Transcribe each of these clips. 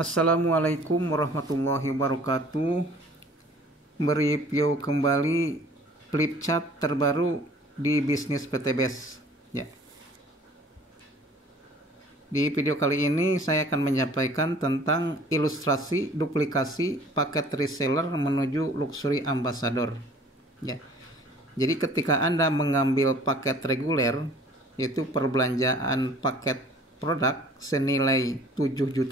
Assalamualaikum warahmatullahi wabarakatuh. Mereview kembali flip chart terbaru di bisnis PTBS ya. Di video kali ini saya akan menyampaikan tentang ilustrasi duplikasi paket reseller menuju luxury ambassador ya. Jadi ketika Anda mengambil paket reguler, yaitu perbelanjaan paket produk senilai 7.500.000,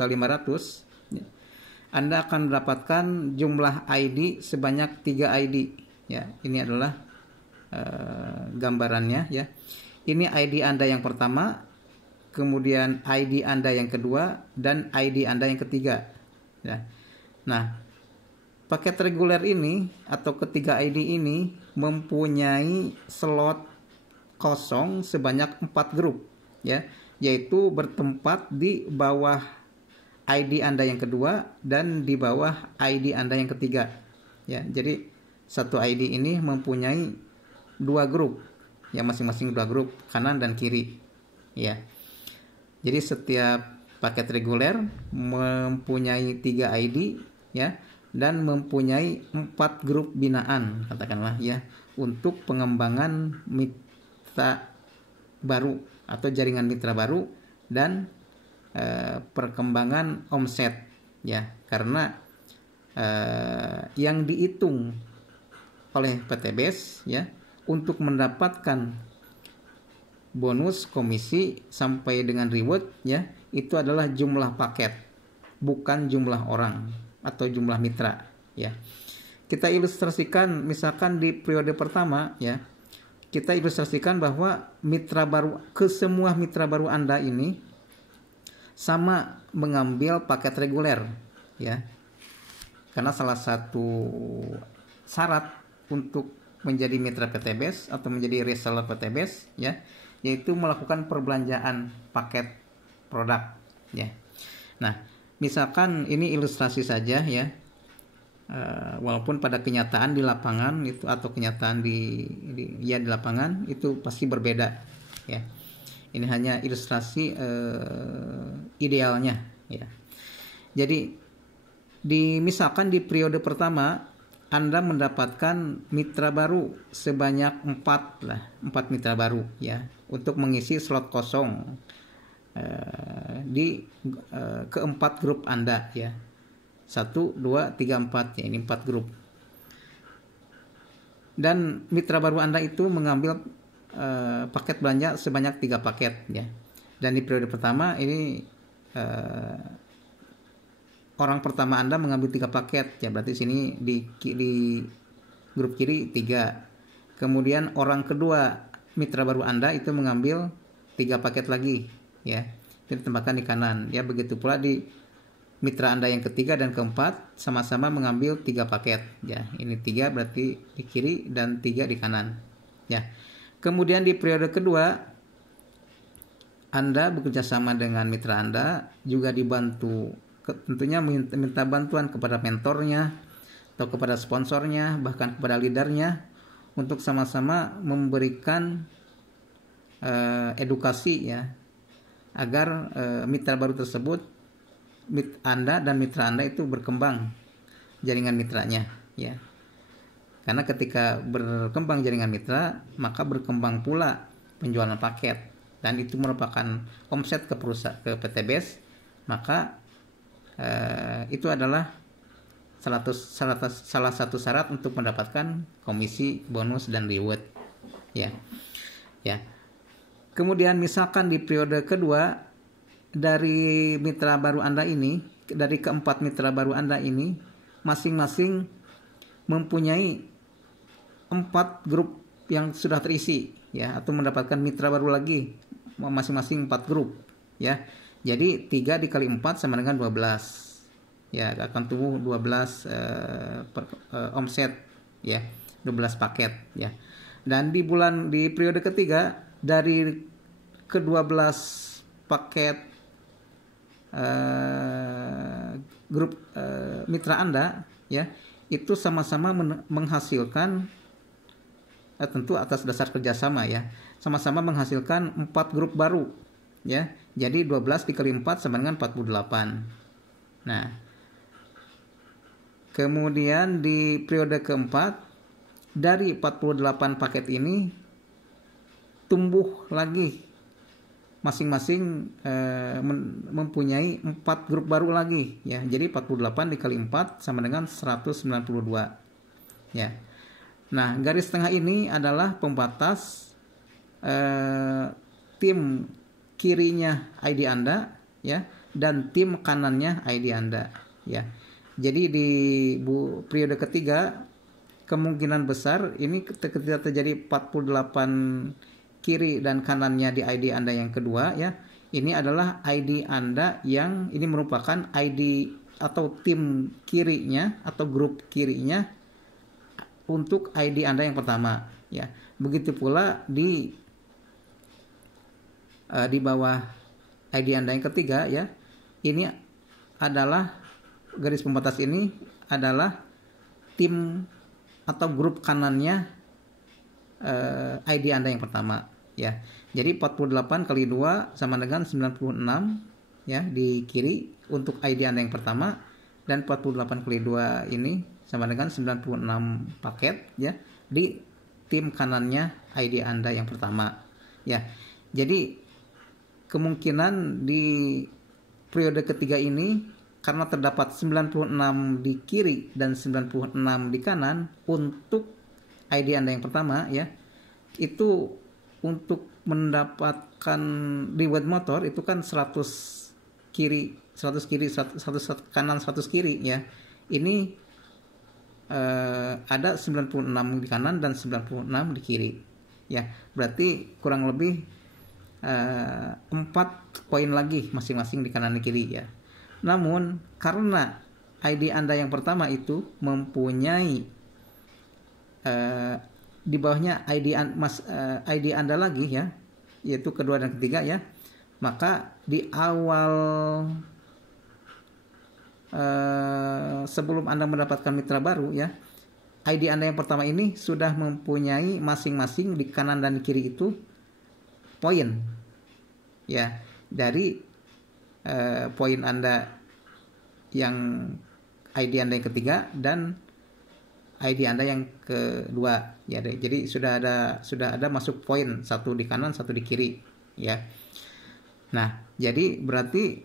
Anda akan mendapatkan jumlah ID sebanyak 3 ID ya. Ini adalah gambarannya ya. Ini ID Anda yang pertama, kemudian ID Anda yang kedua, dan ID Anda yang ketiga ya. Nah, paket reguler ini atau ketiga ID ini mempunyai slot kosong sebanyak 4 grup ya, yaitu bertempat di bawah ID Anda yang kedua dan di bawah ID Anda yang ketiga ya. Jadi satu ID ini mempunyai 2 grup ya, masing-masing 2 grup kanan dan kiri ya. Jadi setiap paket reguler mempunyai 3 ID ya, dan mempunyai 4 grup binaan katakanlah ya, untuk pengembangan mitra baru atau jaringan mitra baru dan perkembangan omset ya. Karena yang dihitung oleh PTBS ya untuk mendapatkan bonus, komisi sampai dengan reward ya, itu adalah jumlah paket, bukan jumlah orang atau jumlah mitra ya. Kita ilustrasikan misalkan di periode pertama ya. Kita ilustrasikan bahwa mitra baru, ke semua mitra baru Anda ini sama mengambil paket reguler ya. Karena salah satu syarat untuk menjadi mitra PTBS atau menjadi reseller PTBS ya, yaitu melakukan perbelanjaan paket produk ya. Nah, misalkan ini ilustrasi saja ya. Walaupun pada kenyataan di lapangan itu atau kenyataan di lapangan itu pasti berbeda ya. Ini hanya ilustrasi idealnya ya. Jadi misalkan di periode pertama Anda mendapatkan mitra baru sebanyak 4 mitra baru ya, untuk mengisi slot kosong di keempat grup Anda ya. 1, 2, 3, 4 ya, ini 4 grup. Dan mitra baru Anda itu mengambil paket belanja sebanyak 3 paket ya. Dan di periode pertama ini orang pertama Anda mengambil 3 paket ya, berarti sini di grup kiri 3. Kemudian orang kedua mitra baru Anda itu mengambil 3 paket lagi ya, ditempatkan di kanan ya. Begitu pula di mitra Anda yang ketiga dan keempat sama-sama mengambil 3 paket ya. Ini 3 berarti di kiri dan 3 di kanan ya. Kemudian di periode kedua Anda bekerja sama dengan mitra Anda, juga dibantu, tentunya minta bantuan kepada mentornya atau kepada sponsornya, bahkan kepada leadernya, untuk sama-sama memberikan edukasi ya, agar mitra baru tersebut, Anda dan mitra Anda itu berkembang jaringan mitranya ya. Karena ketika berkembang jaringan mitra, maka berkembang pula penjualan paket, dan itu merupakan omset ke perusahaan, ke PTBS. Maka itu adalah salah satu syarat untuk mendapatkan komisi, bonus, dan reward ya. Kemudian misalkan di periode kedua, dari mitra baru Anda ini, dari keempat mitra baru Anda ini, masing-masing mempunyai 4 grup yang sudah terisi ya, atau mendapatkan mitra baru lagi masing-masing 4 grup ya. Jadi 3 dikali 4 sama dengan 12 ya, akan tumbuh 12 omset ya, 12 paket ya. Dan di periode ketiga, dari ke-12 paket grup mitra Anda ya, itu sama-sama menghasilkan tentu atas dasar kerjasama ya, sama-sama menghasilkan 4 grup baru ya. Jadi 12 dikali 4 sama dengan 48 Nah, kemudian di periode keempat, dari 48 paket ini tumbuh lagi, masing-masing mempunyai 4 grup baru lagi ya. Jadi 48 dikali 4 sama dengan 192 ya. Nah, garis tengah ini adalah pembatas tim kirinya ID Anda ya, dan tim kanannya ID Anda ya. Jadi di periode ketiga kemungkinan besar ini ketika terjadi 48 kiri dan kanannya di ID Anda yang kedua ya. Ini adalah ID Anda yang ini merupakan ID atau tim kirinya atau grup kirinya untuk ID Anda yang pertama ya. Begitu pula di bawah ID Anda yang ketiga ya. Ini adalah garis pembatas ini adalah tim atau grup kanannya ID Anda yang pertama ya. Jadi 48 kali 2 sama dengan 96 ya di kiri untuk ID Anda yang pertama, dan 48 kali 2 ini sama dengan 96 paket ya di tim kanannya ID Anda yang pertama ya. Jadi kemungkinan di periode ketiga ini karena terdapat 96 di kiri dan 96 di kanan untuk ID Anda yang pertama ya, itu untuk mendapatkan reward motor itu kan 100 kiri 100 kanan 100 kiri ya. Ini ada 96 di kanan dan 96 di kiri ya. Berarti kurang lebih 4 poin lagi masing-masing di kanan dan kiri ya. Namun karena ID Anda yang pertama itu mempunyai di bawahnya ID Anda lagi ya, yaitu kedua dan ketiga ya, maka di awal sebelum Anda mendapatkan mitra baru ya, ID Anda yang pertama ini sudah mempunyai masing-masing di kanan dan di kiri itu poin ya, dari poin Anda yang ID Anda yang ketiga dan ID Anda yang kedua ya. Jadi sudah ada masuk poin, satu di kanan satu di kiri ya. Nah, jadi berarti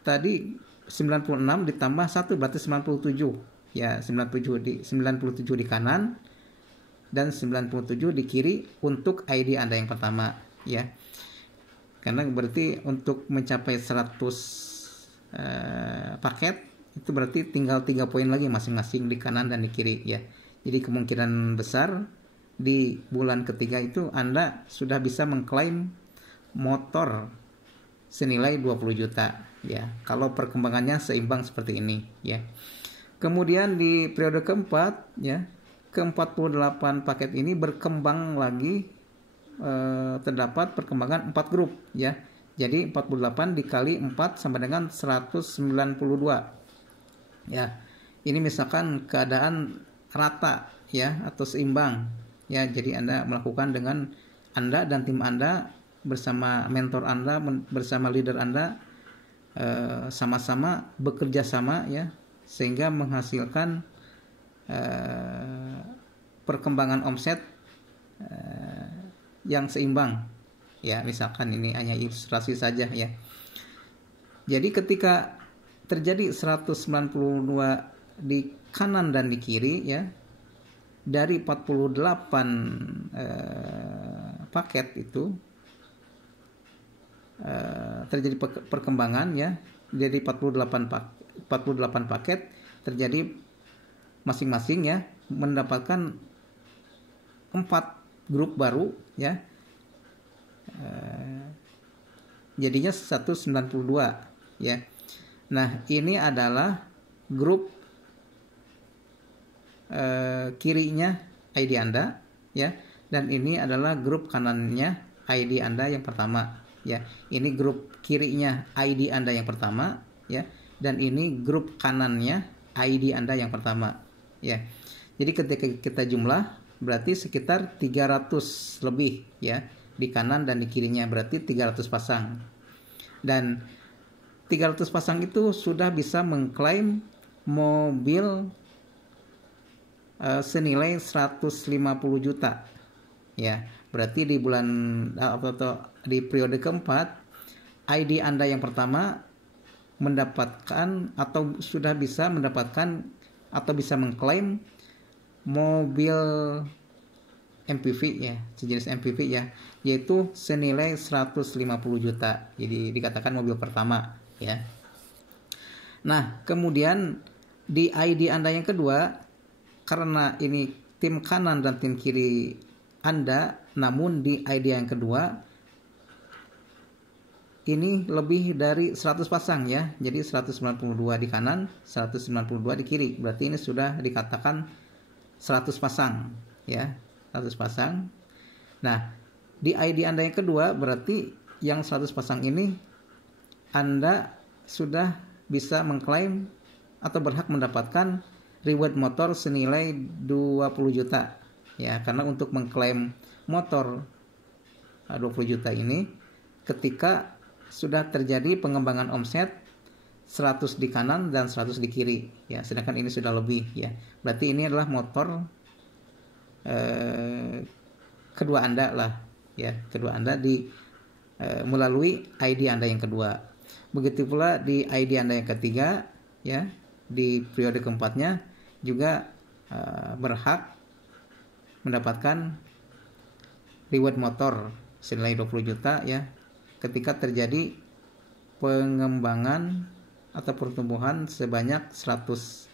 tadi 96 ditambah 1 berarti 97 ya. 97 di kanan dan 97 di kiri untuk ID Anda yang pertama ya. Karena berarti untuk mencapai 100 paket itu berarti tinggal 3 poin lagi masing-masing di kanan dan di kiri ya. Jadi kemungkinan besar di bulan ketiga itu Anda sudah bisa mengklaim motor senilai 20 juta ya, kalau perkembangannya seimbang seperti ini ya. Kemudian di periode keempat ya, ke-48 paket ini berkembang lagi, terdapat perkembangan 4 grup ya. Jadi 48 dikali 4 sama dengan 192 ya. Ini misalkan keadaan rata ya atau seimbang ya. Jadi Anda melakukan dengan Anda dan tim Anda bersama mentor Anda, bersama leader Anda, sama-sama bekerja sama ya, sehingga menghasilkan perkembangan omset yang seimbang ya. Misalkan ini hanya ilustrasi saja ya. Jadi ketika terjadi 192 di kanan dan di kiri ya, dari 48 paket itu terjadi perkembangan ya. Jadi 48 paket terjadi masing-masing ya mendapatkan 4 grup baru ya. Jadinya 192 ya. Nah, ini adalah grup kirinya ID Anda ya, dan ini adalah grup kanannya ID Anda yang pertama ya. Ini grup kirinya ID Anda yang pertama ya, dan ini grup kanannya ID Anda yang pertama ya. Jadi ketika kita jumlah berarti sekitar 300 lebih ya di kanan dan di kirinya, berarti 300 pasang. Dan 300 pasang itu sudah bisa mengklaim mobil senilai 150 juta. Ya, berarti di bulan atau di periode keempat, ID Anda yang pertama mendapatkan atau sudah bisa mendapatkan atau bisa mengklaim mobil MPV ya, sejenis MPV ya, yaitu senilai 150 juta. Jadi dikatakan mobil pertama ya. Nah, kemudian di ID Anda yang kedua, karena ini tim kanan dan tim kiri Anda, namun di ID yang kedua ini lebih dari 100 pasang ya. Jadi 192 di kanan, 192 di kiri. Berarti ini sudah dikatakan 100 pasang ya, 100 pasang. Nah, di ID Anda yang kedua berarti yang 100 pasang ini Anda sudah bisa mengklaim atau berhak mendapatkan reward motor senilai 20 juta. Ya, karena untuk mengklaim motor 20 juta ini ketika sudah terjadi pengembangan omset 100 di kanan dan 100 di kiri ya, sedangkan ini sudah lebih ya. Berarti ini adalah motor kedua Anda lah ya, kedua Anda di melalui ID Anda yang kedua. Begitu pula di ID Anda yang ketiga ya, di periode keempatnya juga berhak mendapatkan reward motor senilai 20 juta ya, ketika terjadi pengembangan atau pertumbuhan sebanyak 100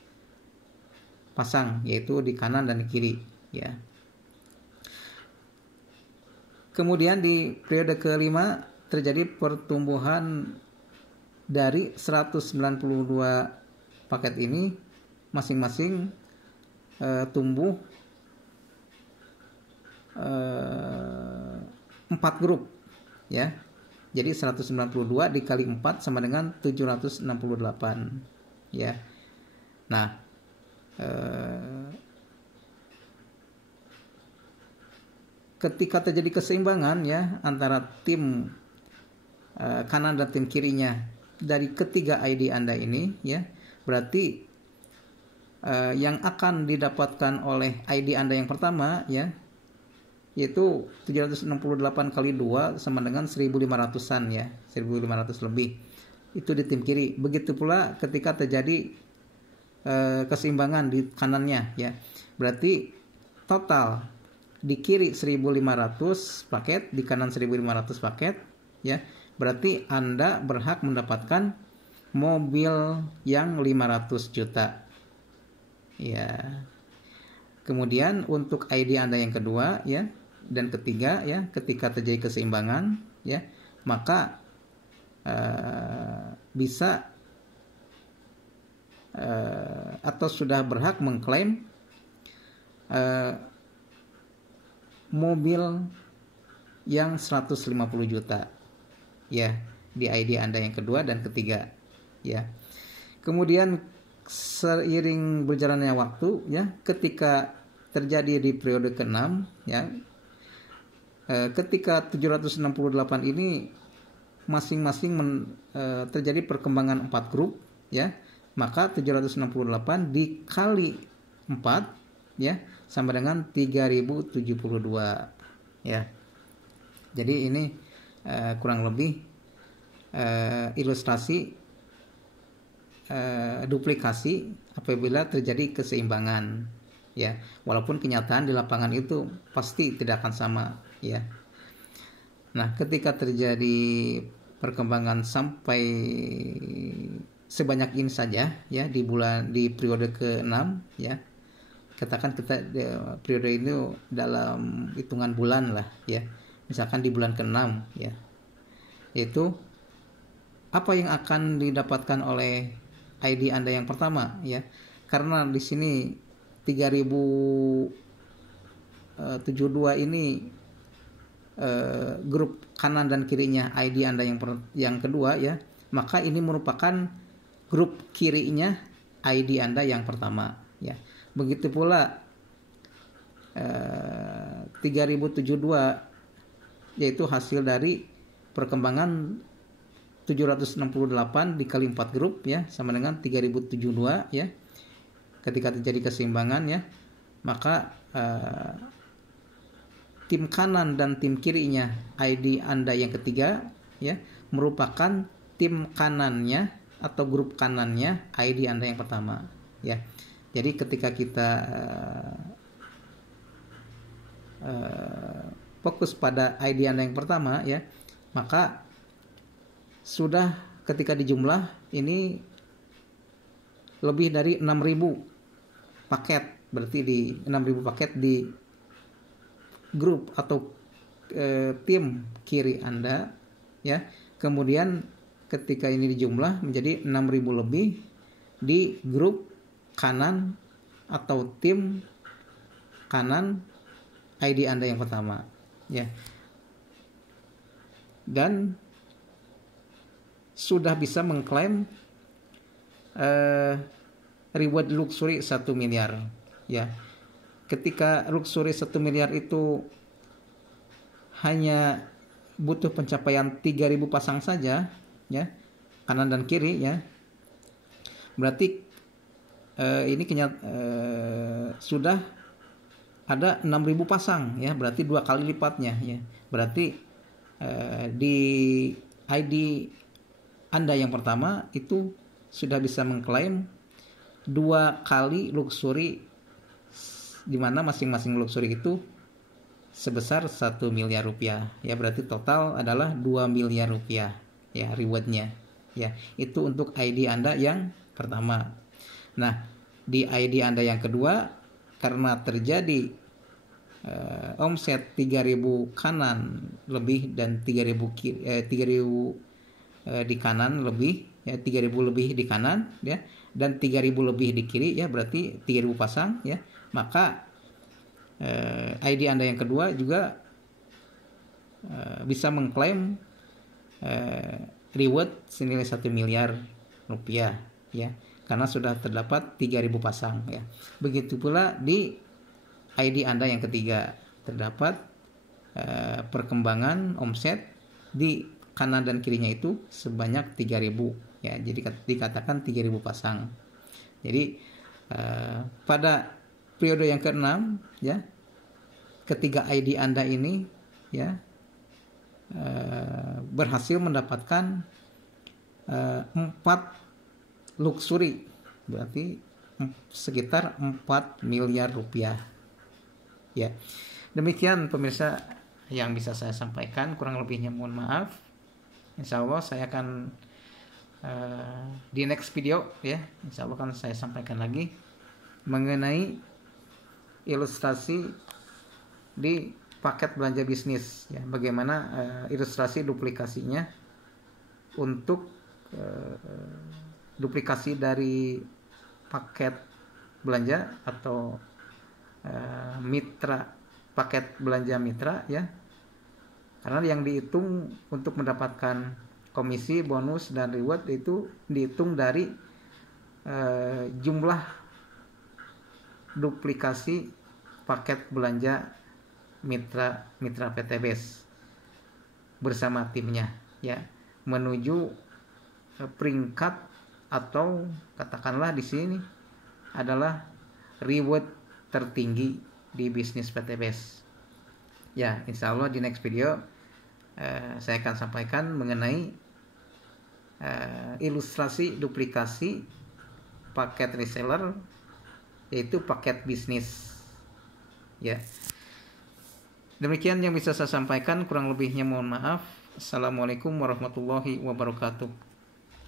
pasang, yaitu di kanan dan di kiri ya. Kemudian di periode kelima terjadi pertumbuhan dari 192 paket ini masing-masing tumbuh 4 grup ya. Jadi 192 dikali 4 sama dengan 768 ya. Nah, ketika terjadi keseimbangan ya antara tim kanan dan tim kirinya dari ketiga ID Anda ini ya, berarti yang akan didapatkan oleh ID Anda yang pertama ya, yaitu 768 kali 2 sama dengan 1.500-an ya, 1.500 lebih. Itu di tim kiri. Begitu pula ketika terjadi keseimbangan di kanannya ya. Berarti total di kiri 1.500 paket, di kanan 1.500 paket ya. Berarti Anda berhak mendapatkan mobil yang 500 juta. Ya. Kemudian untuk ID Anda yang kedua ya dan ketiga ya, ketika terjadi keseimbangan ya, maka bisa atau sudah berhak mengklaim mobil yang 150 juta ya di ID Anda yang kedua dan ketiga ya. Kemudian seiring berjalannya waktu ya, ketika terjadi di periode ke-6 ya, ketika 768 ini masing-masing terjadi perkembangan 4 grup ya, maka 768 dikali 4 ya sama dengan 3072 ya. Jadi ini kurang lebih ilustrasi duplikasi apabila terjadi keseimbangan ya, walaupun kenyataan di lapangan itu pasti tidak akan sama ya. Nah, ketika terjadi perkembangan sampai sebanyak ini saja ya di periode ke-6 ya, katakan kita periode ini dalam hitungan bulan lah ya, misalkan di bulan ke-6 ya, yaitu apa yang akan didapatkan oleh ID Anda yang pertama ya, karena di sini 3072 ini grup kanan dan kirinya ID Anda yang kedua ya, maka ini merupakan grup kirinya ID Anda yang pertama ya. Begitu pula 3072 yaitu hasil dari perkembangan 768 dikali 4 grup ya sama dengan 3072 ya. Ketika terjadi keseimbangan ya, maka tim kanan dan tim kirinya ID Anda yang ketiga ya merupakan tim kanannya atau grup kanannya ID Anda yang pertama ya. Jadi ketika kita fokus pada ID Anda yang pertama ya, maka sudah ketika dijumlah ini lebih dari 6.000 paket, berarti di 6.000 paket di grup atau tim kiri Anda ya. Kemudian ketika ini dijumlah menjadi 6.000 lebih di grup kanan atau tim kanan ID Anda yang pertama ya. Dan sudah bisa mengklaim reward luxury 1 miliar ya. Ketika luxury 1 miliar itu hanya butuh pencapaian 3.000 pasang saja ya, kanan dan kiri ya, berarti ini sudah ada 6.000 pasang ya, berarti 2 kali lipatnya ya. Berarti di ID Anda yang pertama itu sudah bisa mengklaim 2 kali luxury, di mana masing-masing luxury itu sebesar 1 miliar rupiah ya. Berarti total adalah 2 miliar rupiah ya rewardnya ya. Itu untuk ID Anda yang pertama. Nah, di ID Anda yang kedua, karena terjadi omset 3.000 kanan lebih dan 3.000 di kanan lebih ya, 3.000 lebih di kanan ya, dan 3.000 lebih di kiri ya, berarti 3.000 pasang ya. Maka ID Anda yang kedua juga bisa mengklaim reward senilai 1 miliar rupiah ya, karena sudah terdapat 3.000 pasang ya. Begitu pula di ID Anda yang ketiga, terdapat perkembangan omset di kanan dan kirinya itu sebanyak 3.000 ya. Jadi dikatakan 3.000 pasang. Jadi pada periode yang ke-6 ya, ketiga ID Anda ini ya berhasil mendapatkan 4 luxury, berarti sekitar 4 miliar rupiah ya. Demikian pemirsa yang bisa saya sampaikan, kurang lebihnya mohon maaf. Insya Allah saya akan di next video ya, insya Allah akan saya sampaikan lagi mengenai ilustrasi di paket belanja bisnis ya, bagaimana ilustrasi duplikasinya untuk duplikasi dari paket belanja atau mitra, paket belanja mitra ya, karena yang dihitung untuk mendapatkan komisi, bonus dan reward itu dihitung dari jumlah duplikasi paket belanja mitra PTBS bersama timnya ya, menuju peringkat atau katakanlah di sini adalah reward tertinggi di bisnis PTBS ya. Insya Allah di next video saya akan sampaikan mengenai ilustrasi duplikasi paket reseller, yaitu paket bisnis ya. Demikian yang bisa saya sampaikan, kurang lebihnya mohon maaf. Assalamualaikum warahmatullahi wabarakatuh.